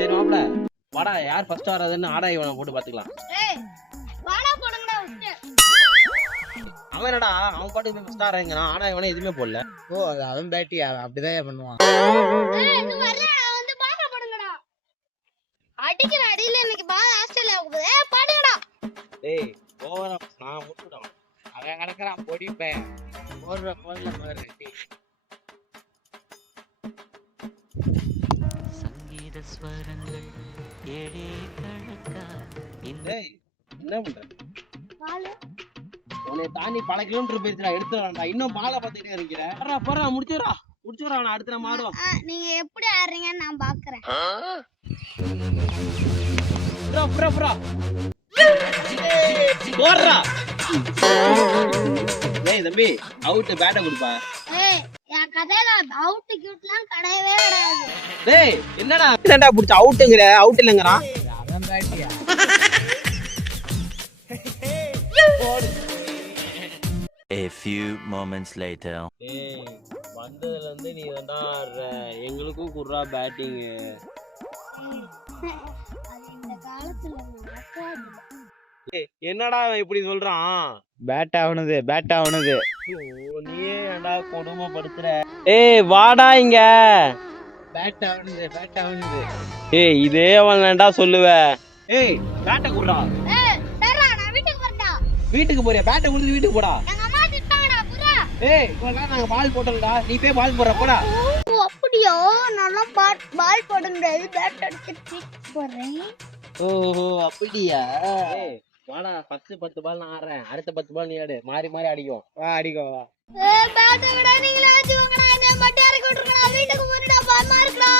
சரி மாப்ள வாடா, யார் ஃபர்ஸ்ட் வராதுன்னு ஆடாய் போட்டு பாத்துக்கலாம். அவன் என்னடா அவன் பாட்டுக்கு போய் ஃபர்ஸ்ட் ஆறாங்கிறான், ஆடாய் எதுவுமே போடல. ஓ அவன் பேட்டி அப்படிதான் பண்ணுவான். அடிக்கிற அடியில இன்னைக்கு பால் ஆஸ்திரேலியாவுக்கு போகுது. பாடுங்கடா. டேய் ஓவரா நான் முட்டுடா. அவன் கிடக்குறான் பொடிப்பேன் போடுற போடல பாரு. சங்கீத ஸ்வரங்கள் ஏழே கணக்கா. டேய் என்ன பண்ற? பால் உன்னை தாண்டி பல கிலோமீட்டர் போயிருச்சுடா, எடுத்துடா. இன்னும் பாலை பார்த்துட்டே இருக்கிற. போறா முடிச்சுடா நான் அடுத்த நம்ம ஆடுவோம். நீங்க எப்படி ஆடுறீங்கன்னு நான் பாக்குறேன். போடுறா. டேய் தம்பி அவுட் பேட்டை கொடுப்பா. ஏய் என் கதையில அவுட் கியூட்லாம் கிடையவே கிடையாது. டேய் என்னடா என்னடா புடிச்ச அவுட்ங்கற அவுட் இல்லங்கறான். அவன் பேட்டியா? A few moments later. டேய் வந்ததுல இருந்து நீ தான்டா ஆடுற, எங்களுக்கும் குர்ரா பேட்டிங். அது இந்த காலத்துல நடக்காது. என்னடா அவன் இப்படி சொல்றான்? பேட் ஆவனது. நீயே ஏன்டா கொடுமைப்படுத்துற? ஏய் வாடா இங்க. பேட் ஆவனது. ஏய் இதே அவன்டா சொல்லுவ. ஏய் பேட்டை குடுடா. ஏய் சரிடா, நான் வீட்டுக்கு வரட்டா. வீட்டுக்கு போறியா? பேட்டை கொடுத்து வீட்டுக்கு போடா. எங்க அம்மா திட்டாங்கடா புறா. ஏய் இவங்க நாங்க பால் போட்டோம்டா, நீ போய் பால் போடுற போடா. ஓ அப்படியோ? நான் பால் போட முடியாது, பேட் அடிச்சு கிக் போறேன். ஓஹோ அப்படியா? ஏய் வாடா, ஃபர்ஸ்ட் 10 பால் நான் ஆடுறேன், அடுத்த 10 பால் நீ ஆடு, மாறி அடிக்கும். வா அடிக்கோ வா. ஏய் பேட் விட நீங்களே வச்சுக்கோங்கடா, என்ன மட்டும் இறக்கி விட்டுருங்கடா, வீட்டுக்கு போறடா, பயமா இருக்குடா.